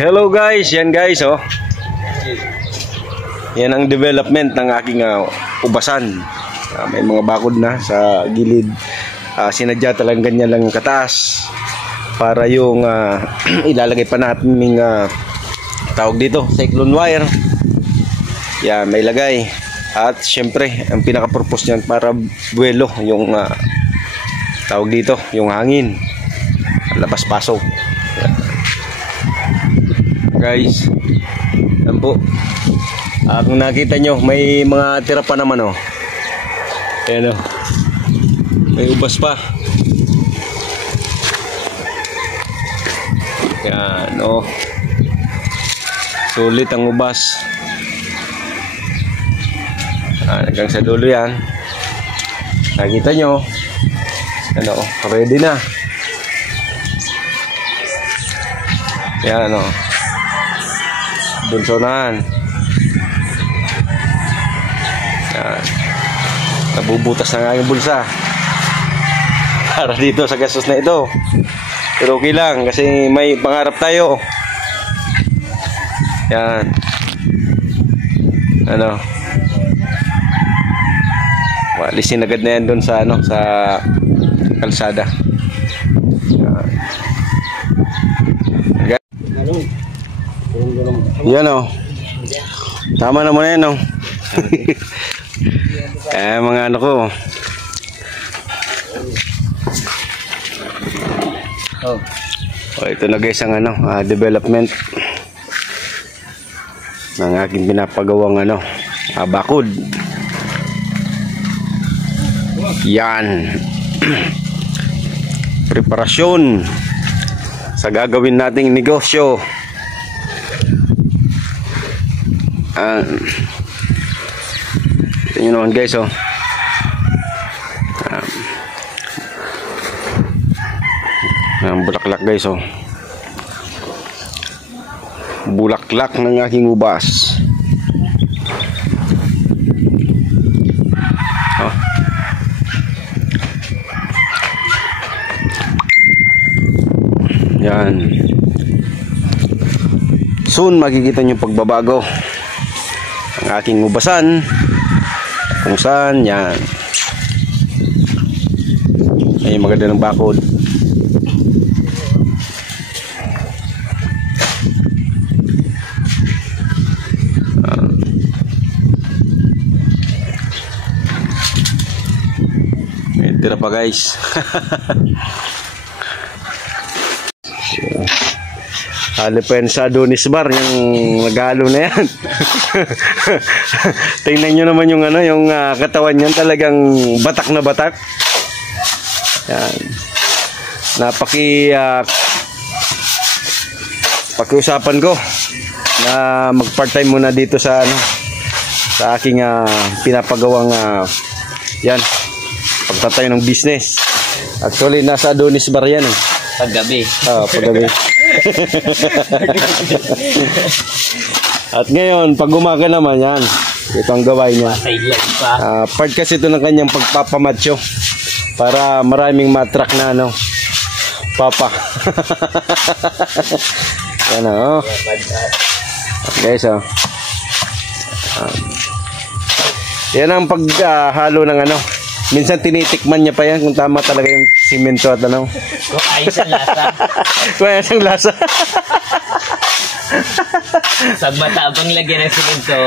Hello guys, yan guys oh. Yan ang development ng aking ubasan. May mga bakod na sa gilid. Sinadya talagang ganyan lang kataas para yung ilalagay pa natin ng tawag dito, cyclone wire. Yan, may lagay. At syempre, ang pinaka-purpose niyan para buwelo yung tawag dito, yung hangin. Labas-pasok. Guys, yan po. Kung nakita nyo, may mga tira pa naman oh. Ayan oh. May ubas pa. Yan oh. Sulit ang ubas. Hanggang sa dulo yan. Nakita nyo. Ano oh, ready na. Yan o. Bunsonan. Yan. Nabubutas na nga yung bulsa para dito sa gastos na ito. Pero okay lang kasi may pangarap tayo. Yan. Ano. Walisin agad na yan doon sa ano, sa kalsada. Yan o. Tama na muna yan o. Mga ano ko. Ito na guys ang ano, development ng aking pinapagawang ano, bakod. Yan. Preparasyon sa gagawin nating negosyo. Ito nyo naman guys oh. Bulaklak guys oh. Bulaklak ng aking ubas. Oh. Yan. Soon makikita nyo pagbabago ang aking ubasan kung saan yan ay maganda ng bakod. May tira pa guys. Halipensa Adonis Bar yung naghalo na yan. Tingnan nyo naman yung ano, yung katawan niyan talagang batak na batak. Yan. Pakiusapan ko na mag part-time muna dito sa ano, sa aking pinapagawang yan, pagtatayo ng business. Actually nasa Adonis Bar yan eh. Paggabi. Paggabi. At ngayon, pag umaga naman yan, ito ang gawain niya. Part kasi ito ng kanyang pagpapamacho para maraming matrack na ano, papa. Yan o. Guys o. Yan ang paghalo ng ano. Minsan tinitikman niya pa yan kung tama talaga yung simento at ano. Kung ayos ang lasa. Kung ayos ang lasa. Sa matabang lagyan ng simento.